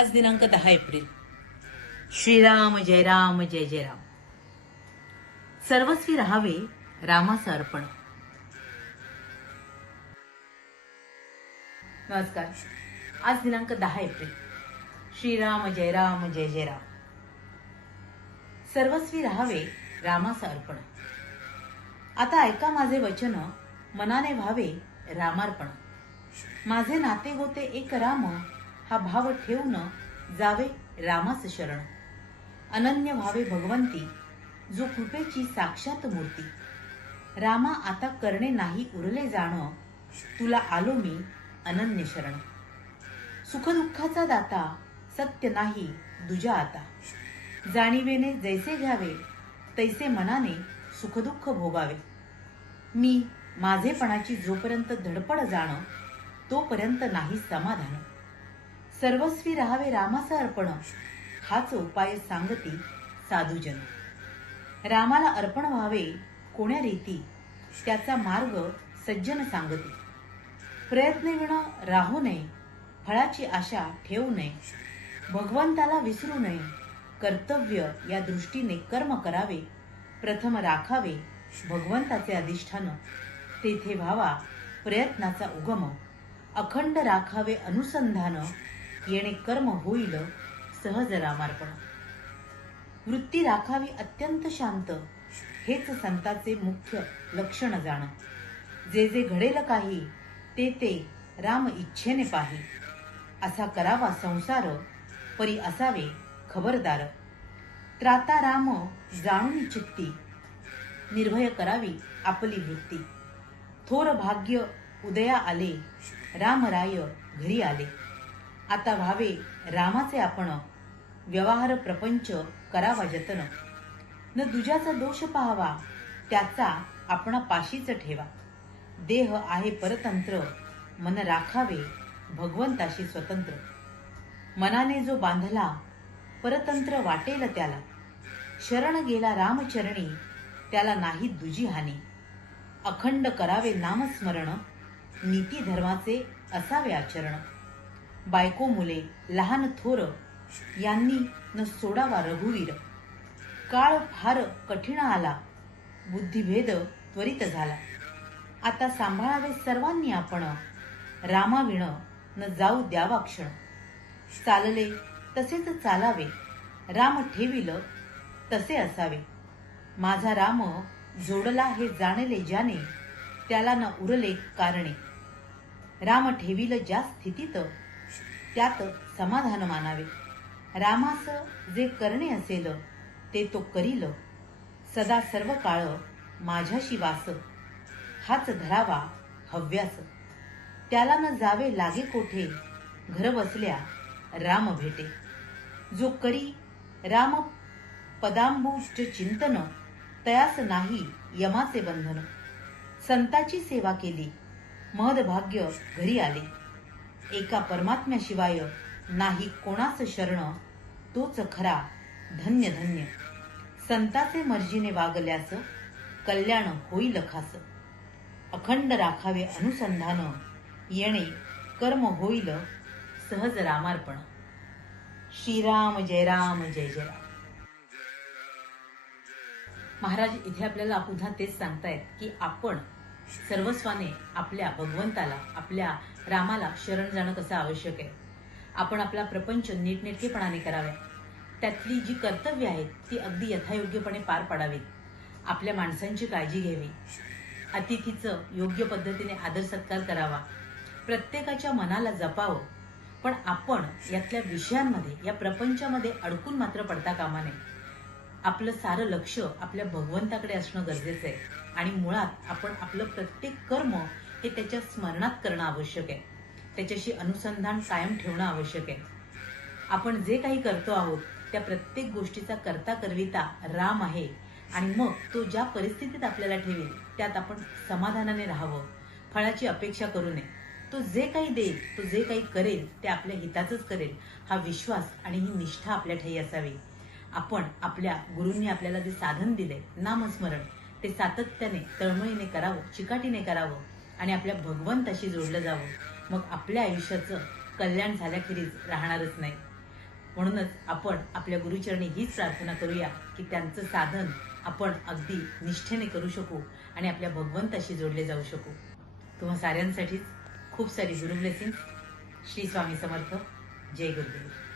आज दिनांक 10 एप्रिल. श्रीराम जय राम जय जय राम. सर्वस्वी राहावे रामाचं अर्पण. नमस्कार. आज दिनांक 10 एप्रिल. श्रीराम जय राम जय जय राम. सर्वस्वी राहावे रामाचं अर्पण. आता ऐका माझे वचन, मनाने व्हावे रामार्पण. माझे नाते गोते एक राम, हा भाव ठेवून जावे रामाच शरण. अनन्य व्हावे भगवंती, जो कृपेची साक्षात मूर्ती. रामा आता करणे नाही उरले जाण, तुला आलो मी अनन्य शरण. सुखदुःखाचा दाता, सत्य नाही दुजा आता. जाणीवेने जैसे घ्यावे, तैसे मनाने सुखदुःख भोगावे. मी माझेपणाची जोपर्यंत धडपड जाण, तोपर्यंत नाही समाधान. सर्वस्वी राहावे रामाचं अर्पण, हाच उपाय सांगती साधुजन. रामाला अर्पण व्हावे कोण्या रीती, त्याचा मार्ग सज्जन सांगती. प्रयत्नविण राहू नये, फळाची आशा ठेवू नये. भगवंताला विसरू नये, कर्तव्य या दृष्टीने कर्म करावे. प्रथम राखावे भगवंताचे अधिष्ठान, तेथे व्हावा प्रयत्नाचा उगम. अखंड राखावे अनुसंधान, येणे कर्म होईल सहज रामार्पण. वृत्ती राखावी अत्यंत शांत, हेच संताचे मुख्य लक्षण जाण. जे जे घडेल काही, ते ते राम इच्छेने पाही. असा करावा संसार, परी असावे खबरदार. त्राता राम जाणून चित्ती, निर्भय करावी आपली वृत्ती. थोर भाग्य उदया आले, रामराय घरी आले. आता व्हावे रामाचे आपण, व्यवहार प्रपंच करावा जतन. न दुजाचा दोष पाहावा, त्याचा आपणा पाशीच ठेवा. देह आहे परतंत्र, मन राखावे भगवंताशी स्वतंत्र. मनाने जो बांधला, परतंत्र वाटेल त्याला. शरण गेला रामचरणी, त्याला नाही दुजी हानी. अखंड करावे नामस्मरण, नीती धर्माचे असावे आचरण. बायको मुले लहान थोर, यांनी न सोडावा रघुवीर. काळ फार कठीण आला, बुद्धिभेद त्वरित झाला. आता सांभाळावे सर्वांनी आपण, रामाविण न जाऊ द्यावा क्षण. चालले तसेच चालावे, राम ठेविल तसे असावे. माझा राम जोडला हे जाणले ज्याने, त्याला न उरले कारणे. राम ठेविल ज्या स्थितीत, त्यात समाधान मानावे. रामास जे करणे असेल, ते तो करील. सदा सर्व काळ माझ्याशी वास, हाच धरावा हव्यास. त्याला न जावे लागे कोठे, घर बसल्या राम भेटे. जो करी राम पदांबुज चिंतन, तयास नाही यमाचे बंधन. संताची सेवा केली, महदभाग्य घरी आले. एका परमात्म्याशिवाय नाही कोणाच शरण, तोच खरा धन्य धन्य. संताचे मर्जीने वागल्यास, कल्याण होईल खास. अखंड राखावे अनुसंधान, येणे कर्म होईल सहज रामार्पण. श्रीराम जय राम जय जय राम. महाराज इथे आपल्याला पुन्हा तेच सांगतायत की आपण सर्वस्वाने आपल्या भगवंताला, आपल्या रामाला शरण जाणं कसं आवश्यक आहे. आपण आपला प्रपंच नीटनेटकेपणाने करावे. त्यातली जी कर्तव्य आहेत ती अगदी यथायोग्यपणे पार पाडावीत. आपल्या माणसांची काळजी घ्यावी. अतिथीचं योग्य पद्धतीने आदर सत्कार करावा. प्रत्येकाच्या मनाला जपावं. पण आपण यातल्या विषयांमध्ये, या प्रपंचामध्ये अडकून मात्र पडता कामा नये. आपलं सारं लक्ष आपल्या भगवंताकडे असणं गरजेचं आहे. आणि मुळात आपण आपलं प्रत्येक कर्म हे त्याच्या स्मरणात करणं आवश्यक आहे. त्याच्याशी अनुसंधान कायम ठेवणं आवश्यक आहे. आपण जे काही करतो आहोत, त्या प्रत्येक गोष्टीचा करता करविता राम आहे. आणि मग तो ज्या परिस्थितीत आपल्याला ठेवेल, त्यात आपण समाधानाने राहावं. फळाची अपेक्षा करू नये. तो जे काही देईल, तो जे काही करेल, ते आपल्या हिताचंच करेल, हा विश्वास आणि ही निष्ठा आपल्या ठायी असावी. आपण आपल्या गुरूंनी आपल्याला जे साधन दिले, नामस्मरण, ते सातत्याने तळमळीने करावं, चिकाटीने करावं आणि आपल्या भगवंताशी जोडलं जावं. मग आपल्या आयुष्याचं कल्याण झाल्याखेरीज राहणारच नाही. म्हणूनच आपण आपल्या गुरुचरणी हीच प्रार्थना करूया की त्यांचं साधन आपण अगदी निष्ठेने करू शकू आणि आपल्या भगवंताशी जोडले जाऊ शकू. तुम्हा साऱ्यांसाठीच खूप सारी गुरु ब्लेसिंग. श्री स्वामी समर्थ. जय गुरुदेव.